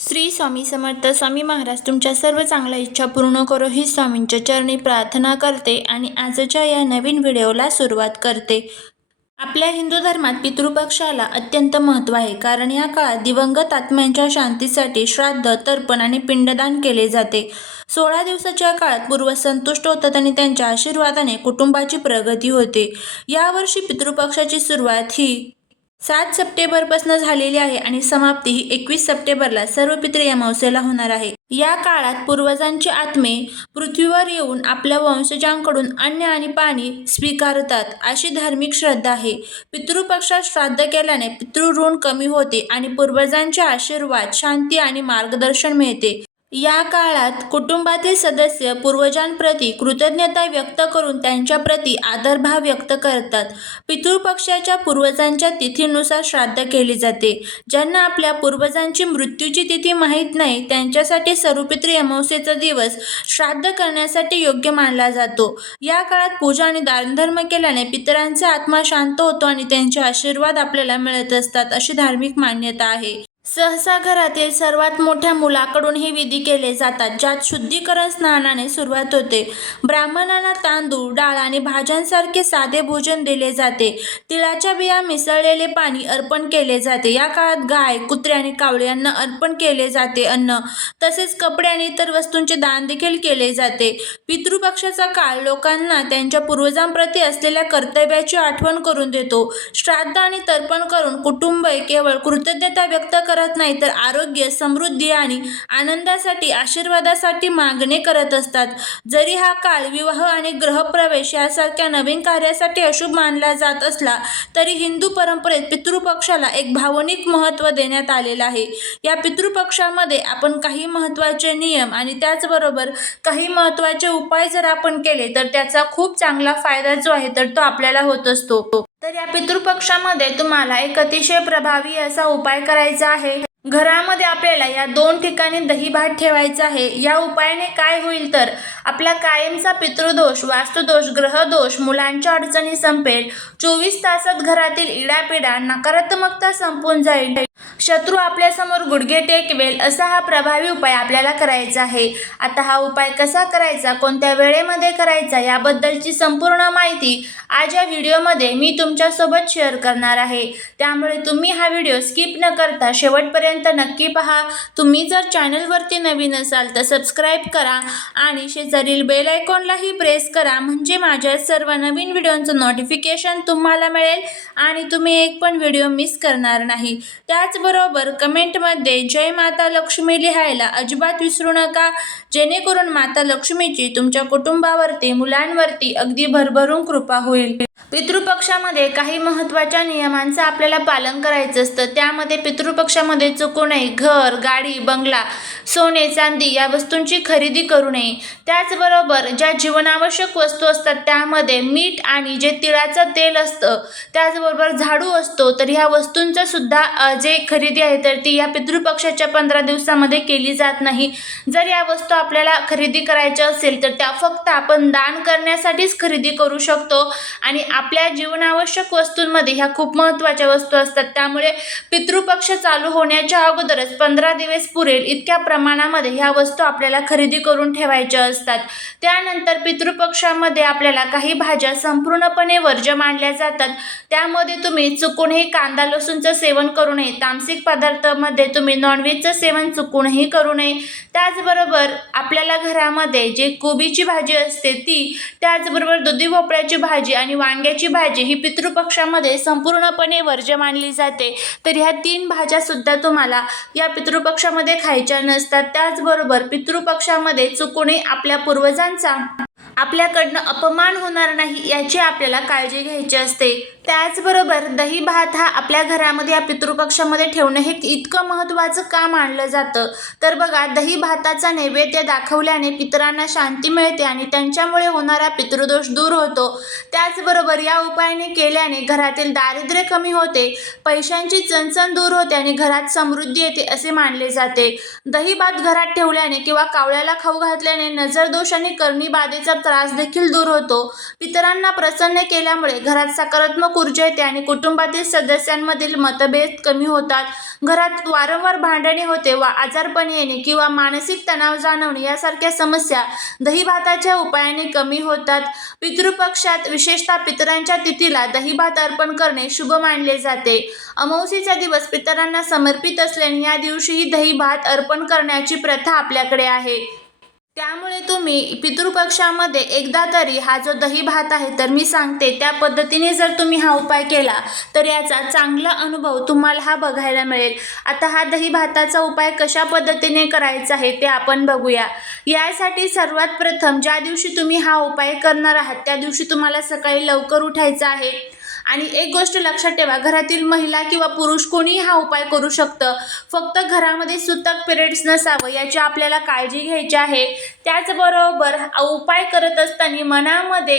श्री स्वामी समर्थ स्वामी महाराज तुमच्या सर्व चांगल्या इच्छा पूर्ण करो ही स्वामींच्या चरणी प्रार्थना करते आणि आजच्या या नवीन व्हिडिओला सुरुवात करते. आपल्या हिंदू धर्मात पितृपक्षाला अत्यंत महत्त्व आहे कारण या काळात दिवंगत आत्म्यांच्या शांतीसाठी श्राद्ध तर्पण आणि पिंडदान केले जाते. सोळा दिवसाच्या काळात पूर्व संतुष्ट होतात आणि त्यांच्या आशीर्वादाने कुटुंबाची प्रगती होते. यावर्षी पितृपक्षाची सुरुवात ही सात सप्टेंबरपासून झालेली आहे आणि समाप्ती ही एकवीस सप्टेंबरला सर्व पितृ अमावस्येला होणार आहे. या काळात पूर्वजांचे आत्मे पृथ्वीवर येऊन आपल्या वंशजांकडून अन्न आणि पाणी स्वीकारतात अशी धार्मिक श्रद्धा आहे. पितृपक्षात श्राद्ध केल्याने पितृऋण कमी होते आणि पूर्वजांचे आशीर्वाद शांती आणि मार्गदर्शन मिळते. या काळात कुटुंबातील सदस्य पूर्वजांप्रती कृतज्ञता व्यक्त करून त्यांच्याप्रती आदरभाव व्यक्त करतात. पितृपक्षाच्या पूर्वजांच्या तिथीनुसार श्राद्ध केले जाते. ज्यांना आपल्या पूर्वजांची मृत्यूची तिथी माहीत नाही त्यांच्यासाठी सर्वपित्री अमावस्येचा दिवस श्राद्ध करण्यासाठी योग्य मानला जातो. या काळात पूजा आणि दानधर्म केल्याने पितरांचा आत्मा शांत होतो आणि त्यांचे आशीर्वाद आपल्याला मिळत असतात अशी धार्मिक मान्यता आहे. सहसा घरातील सर्वात मोठ्या मुलाकडून हे विधी केले जातात ज्यात शुद्धीकरण स्नानाने सुरुवात होते. ब्राह्मणांना तांदूळ डाळ आणि भाज्यांसारखे साधे भोजन दिले जाते. तिळाच्या बिया मिसळलेले पाणी अर्पण केले जाते. या काळात गाय कुत्रे आणि कावळे यांना अर्पण केले जाते अन्न. तसेच कपडे आणि इतर वस्तूंचे दान देखील केले जाते. पितृपक्षाचा काळ लोकांना त्यांच्या पूर्वजांप्रती असलेल्या कर्तव्याची आठवण करून देतो. श्राद्ध आणि तर्पण करून कुटुंब केवळ कृतज्ञता व्यक्त करत करत नाही तर आरोग्य समृद्धी आणि आनंदासाठी आशीर्वादासाठी मागणे करत असतात. जरी हा काळ विवाह आणि ग्रहप्रवेश यासारख्या नवीन कार्यासाठी अशुभ मानला जात असला तरी हिंदू परंपरेत पितृपक्षाला एक भावनिक महत्त्व देण्यात आलेलं आहे. या पितृपक्षामध्ये आपण काही महत्त्वाचे नियम आणि त्याचबरोबर काही महत्त्वाचे उपाय जर आपण केले तर त्याचा खूप चांगला फायदा जो आहे तर तो आपल्याला होत असतो. तर या पितृपक्षामध्ये तुम्हाला एक अतिशय प्रभावी असा उपाय करायचा आहे. घरामध्ये आपल्याला या दोन ठिकाणी दही भात ठेवायचा आहे. या उपायाने काय होईल तर आपला कायमचा पितृदोष वास्तुदोष ग्रहदोष मुलांच्या अडचणी संपेल. चोवीस तासात घरातील इडापिडा नकारात्मकता संपून जाईल. शत्रू आपल्यासमोर गुडघे टेकवेल असा हा प्रभावी उपाय आपल्याला करायचा आहे. आता हा उपाय कसा करायचा कोणत्या वेळेमध्ये करायचा याबद्दलची संपूर्ण माहिती आज या व्हिडिओमध्ये मी तुमच्यासोबत शेअर करणार आहे. त्यामुळे तुम्ही हा व्हिडिओ स्किप न करता शेवटपर्यंत नक्की पहा. तुम्ही जर चॅनलवरती नवीन असाल तर सबस्क्राईब करा आणि शेजारील बेल आयकॉनलाही प्रेस करा. म्हणजे माझ्या सर्व नवीन व्हिडिओंचं नोटिफिकेशन तुम्हाला मिळेल आणि तुम्ही एक पण व्हिडिओ मिस करणार नाही. त्या त्याचबरोबर कमेंटमध्ये जय माता लक्ष्मी लिहायला अजिबात विसरू नका. जेणेकरून माता लक्ष्मीची तुमच्या कुटुंबावरती मुलांवरती अगदी भरभरून कृपा होईल. पितृपक्षामध्ये काही महत्त्वाच्या नियमांचं आपल्याला पालन करायचं असतं. त्यामध्ये पितृपक्षामध्ये चुकू नये घर गाडी बंगला सोने चांदी या वस्तूंची खरेदी करू नये. त्याचबरोबर ज्या जीवनावश्यक वस्तू असतात त्यामध्ये मीठ आणि जे तिळाचं तेल असतं त्याचबरोबर झाडू असतो तर ह्या वस्तूंचं सुद्धा जे खरेदी आहे तर ती या पितृपक्षाच्या पंधरा दिवसामध्ये केली जात नाही. जर या वस्तू आपल्याला खरेदी करायच्या असेल तर त्या फक्त आपण दान करण्यासाठीच खरेदी करू शकतो आणि आपल्या जीवनावश्यक वस्तूंमध्ये ह्या खूप महत्त्वाच्या वस्तू असतात. त्यामुळे पितृपक्ष चालू होण्याच्या अगोदरच पंधरा दिवस पुरेल इतक्या प्रमाणामध्ये ह्या वस्तू आपल्याला खरेदी करून ठेवायच्या असतात. त्यानंतर पितृपक्षामध्ये आपल्याला काही भाज्या संपूर्णपणे वर्ज्य मानल्या जातात. त्यामध्ये तुम्ही चुकूनही कांदा लसूणचं सेवन करू नये. तामसिक पदार्थामध्ये तुम्ही नॉनव्हेजचं सेवन चुकूनही करू नये. त्याचबरोबर आपल्याला घरामध्ये जे कोबीची भाजी असते ती त्याचबरोबर दुधी भोपळ्याची भाजी आणि वांग्याची भाजी ही पितृपक्षामध्ये संपूर्णपणे वर्ज्य मानली जाते. तर ह्या तीन भाज्यासुद्धा तुम्हाला या पितृपक्षामध्ये खायच्या नसतात. त्याचबरोबर पितृपक्षामध्ये चुकूनही आपल्या पूर्वजांचा आपल्याकडनं अपमान होणार नाही याची आपल्याला काळजी घ्यायची असते. त्याचबरोबर दही भात हा आपल्या घरामध्ये या पितृपक्षामध्ये ठेवणं हे इतकं महत्त्वाचं का मानलं जातं. तर बघा दही भाताचा नैवेद्य दाखवल्याने पितरांना शांती मिळते आणि त्यांच्यामुळे होणारा पितृदोष दूर होतो. त्याचबरोबर या उपायाने केल्याने घरातील दारिद्र्य कमी होते पैशांची चणचण दूर होते आणि घरात समृद्धी येते असे मानले जाते. दही भात घरात ठेवल्याने किंवा कावळ्याला खाऊ घातल्याने नजरदोष आणि कर्णी बाधेचा त्रास देखील दूर होतो. पितरांना प्रसन्न केल्यामुळे घरात सकारात्मक ऊर्जा येते आणि कुटुंबातील सदस्यांमधील मतभेद कमी होतात. घरात वारंवार भांडणे होते वा आजारपण येणे किंवा मानसिक तणाव जाणवणे यासारख्या समस्या दहीभाताच्या उपायाने कमी होतात. पितृपक्षात विशेषतः पितरांच्या तिथीला दहीभात अर्पण करणे शुभ मानले जाते. अमावसीचा दिवस पितरांना समर्पित असल्याने या दिवशीही दहीभात अर्पण करण्याची प्रथा आपल्याकडे आहे. त्यामुळे तुम्ही पितृपक्षामध्ये एकदा तरी हा जो दही भात आहे तर मी सांगते त्या पद्धतीने जर तुम्ही हा उपाय केला तर याचा चांगला अनुभव तुम्हाला हा बघायला मिळेल. आता हा दही भाताचा उपाय कशा पद्धतीने करायचा आहे ते आपण बघूया. यासाठी सर्वात प्रथम ज्या दिवशी तुम्ही हा उपाय करणार आहात त्या दिवशी तुम्हाला सकाळी लवकर उठायचं आहे. आणि एक गोष्ट लक्षात ठेवा घरातील महिला किंवा पुरुष कोणीही हा उपाय करू शकतं. फक्त घरामध्ये सुतक पिरियड्स नसावं याची आपल्याला काळजी घ्यायची आहे. त्याचबरोबर हा उपाय करत असताना मनामध्ये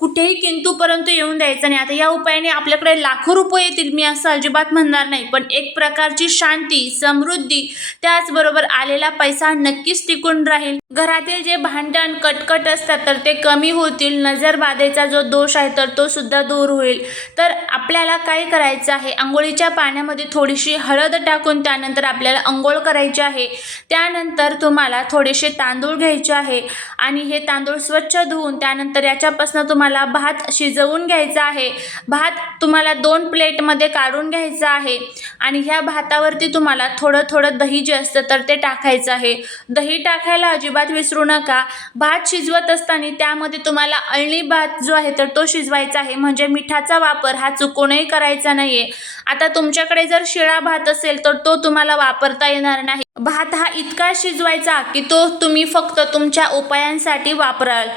कुठेही किंतु परंतु येऊन द्यायचं नाही. आता या उपायाने आपल्याकडे लाखो रुपये येतील मी असं अजिबात म्हणणार नाही. पण एक प्रकारची शांती समृद्धी त्याचबरोबर आलेला पैसा नक्कीच टिकून राहील. घरातील जे भांडण कटकट असतात तर ते कमी होतील. नजरबाधेचा जो दोष आहे तर तो सुद्धा दूर होईल. तर आपल्याला काय करायचं आहे? आंघोळीच्या पाण्यामध्ये थोडीशी हळद टाकून त्यानंतर आपल्याला आंघोळ करायची आहे. त्यानंतर तुम्हाला थोडेसे तांदूळ घ्यायचे आहे आणि हे तांदूळ स्वच्छ धुवून त्यानंतर याच्यापासून तुम्हाला भात शिजवून घ्यायचा आहे. भात तुम्हाला दोन प्लेटमध्ये काढून घ्यायचा आहे आणि ह्या भातावरती तुम्हाला थोडं थोडं दही जे असतं तर ते टाकायचं आहे. दही टाकायला अजिबात विसरू नका. भात शिजवत असताना त्यामध्ये तुम्हाला अळणी भात जो आहे तर तो शिजवायचा आहे. म्हणजे मिठाचा वापर हा चुकूनही करायचा नाही आहे आता तुमच्याकडे जर शिळा भात असेल तर तो तुम्हाला वापरता येणार नाही. भात हा इतका शिजवायचा की तो तुम्ही फक्त तुमच्या उपायांसाठी वापराल.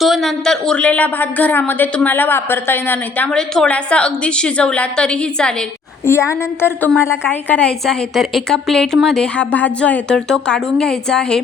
तो नंतर उरलेला भात घरामध्ये तुम्हाला वापरता येणार नाही. त्यामुळे थोडासा अगदी शिजवला तरीही चालेल. यानंतर तुम्हाला काय करायचं आहे तर एका प्लेटमध्ये हा भात जो आहे तर तो काढून घ्यायचा आहे.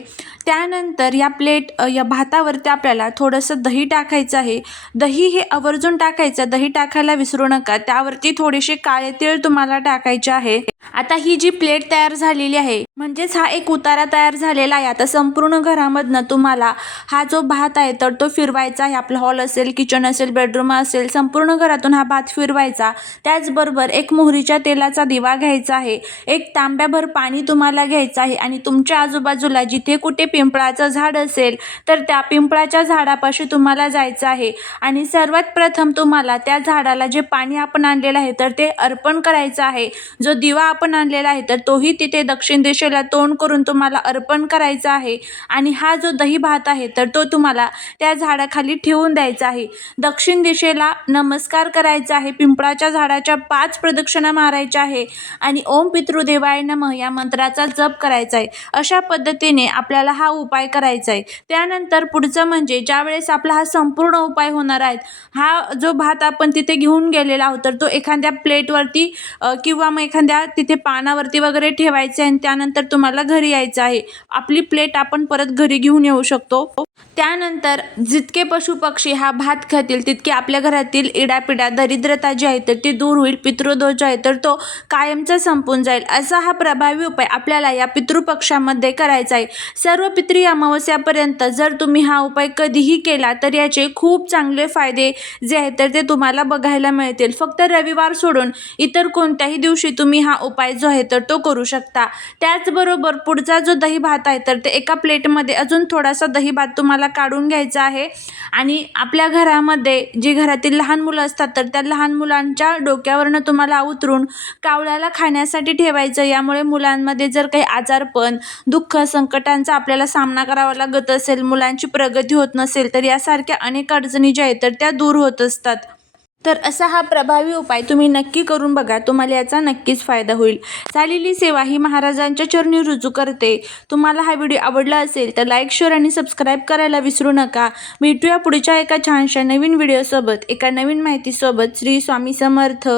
त्यानंतर या प्लेट या भातावरती आपल्याला थोडंसं दही टाकायचं आहे. दही हे आवर्जून टाकायचं. दही टाकायला विसरू नका. त्यावरती थोडेसे काळे तीळ तुम्हाला टाकायचे आहे. आता ही जी प्लेट तयार झालेली आहे म्हणजेच हा एक उतारा तयार झालेला आहे. आता संपूर्ण घरामधनं तुम्हाला हा जो भात आहे तर तो फिरवायचा आहे. आपला हॉल असेल किचन असेल बेडरूम असेल संपूर्ण घरातून हा भात फिरवायचा. त्याचबरोबर एक मोहरीच्या तेलाचा दिवा घ्यायचा आहे. एक तांब्याभर पाणी तुम्हाला घ्यायचं आहे आणि तुमच्या आजूबाजूला जिथे कुठे पिंपळाचं झाड असेल तर त्या पिंपळाच्या झाडापाशी तुम्हाला जायचं आहे. आणि सर्वात प्रथम तुम्हाला त्या झाडाला जे पाणी आपण आणलेलं आहे तर ते अर्पण करायचं आहे. जो दिवा आपण आणलेला आहे तर तोही तिथे दक्षिण दिशेला तोंड करून तुम्हाला अर्पण करायचा आहे. आणि हा जो दही भात आहे तर तो तुम्हाला त्या झाडाखाली ठेवून द्यायचा आहे. दक्षिण दिशेला नमस्कार करायचा आहे पिंपळाच्या झाडाच्या पाच प्रदक्षिणा मारायच्या आहे आणि ओम पितृदेवाय नमः या मंत्राचा जप करायचा आहे. अशा पद्धतीने आपल्याला हा उपाय करायचा आहे. त्यानंतर पुढचं म्हणजे ज्यावेळेस आपला हा संपूर्ण उपाय होणार आहे हा जो भात आपण तिथे घेऊन गेलेला आहोत तर तो एखाद्या प्लेटवरती किंवा मग एखाद्या तिथे पानावरती वगैरे ठेवायचे आणि त्यानंतर तुम्हाला घरी यायचं आहे. आपली प्लेट आपण परत घरी घेऊन येऊ शकतो. त्यानंतर जितके पशुपक्षी हा भात खातील तितके आपल्या घरातील इडापिडा दरिद्रता जी आहे तर ती दूर होईल पितृदोष जो आहे तर तो कायमचा संपून जाईल. असा हा प्रभावी उपाय आपल्याला या पितृपक्षामध्ये करायचा आहे. सर्व पितृ अमावस्यापर्यंत जर तुम्ही हा उपाय कधीही केला तर याचे खूप चांगले फायदे जे आहेत तर ते तुम्हाला बघायला मिळतील. फक्त रविवार सोडून इतर कोणत्याही दिवशी तुम्ही हा उपाय जो आहे तर तो करू शकता. त्याचबरोबर पुढचा जो दही भात आहे तर ते एका प्लेटमध्ये अजून थोडासा दही भात तुम्हाला काढून घ्यायचा आहे. आणि आपल्या घरामध्ये जी घरातील लहान मुलं असतात तर त्या लहान मुलांच्या डोक्यावरनं तुम्हाला उतरून कावळ्याला खाण्यासाठी ठेवायचं. यामुळे मुलांमध्ये जर काही आजारपण दुःख संकटांचा आपल्याला सामना करावा लागत असेल मुलांची प्रगती होत नसेल तर यासारख्या अनेक अडचणी ज्या आहेत तर त्या दूर होत असतात. तर असा हा प्रभावी उपाय तुम्ही नक्की करून बघा. तुम्हाला याचा नक्कीच फायदा होईल. झालेली सेवा ही महाराजांच्या चरणी रुजू करते. तुम्हाला हा व्हिडिओ आवडला असेल तर लाईक शेअर आणि सबस्क्राईब करायला विसरू नका. भेटूया पुढच्या एका छानशा नवीन व्हिडिओसोबत. एका नवीन माहितीसोबत. श्री स्वामी समर्थ.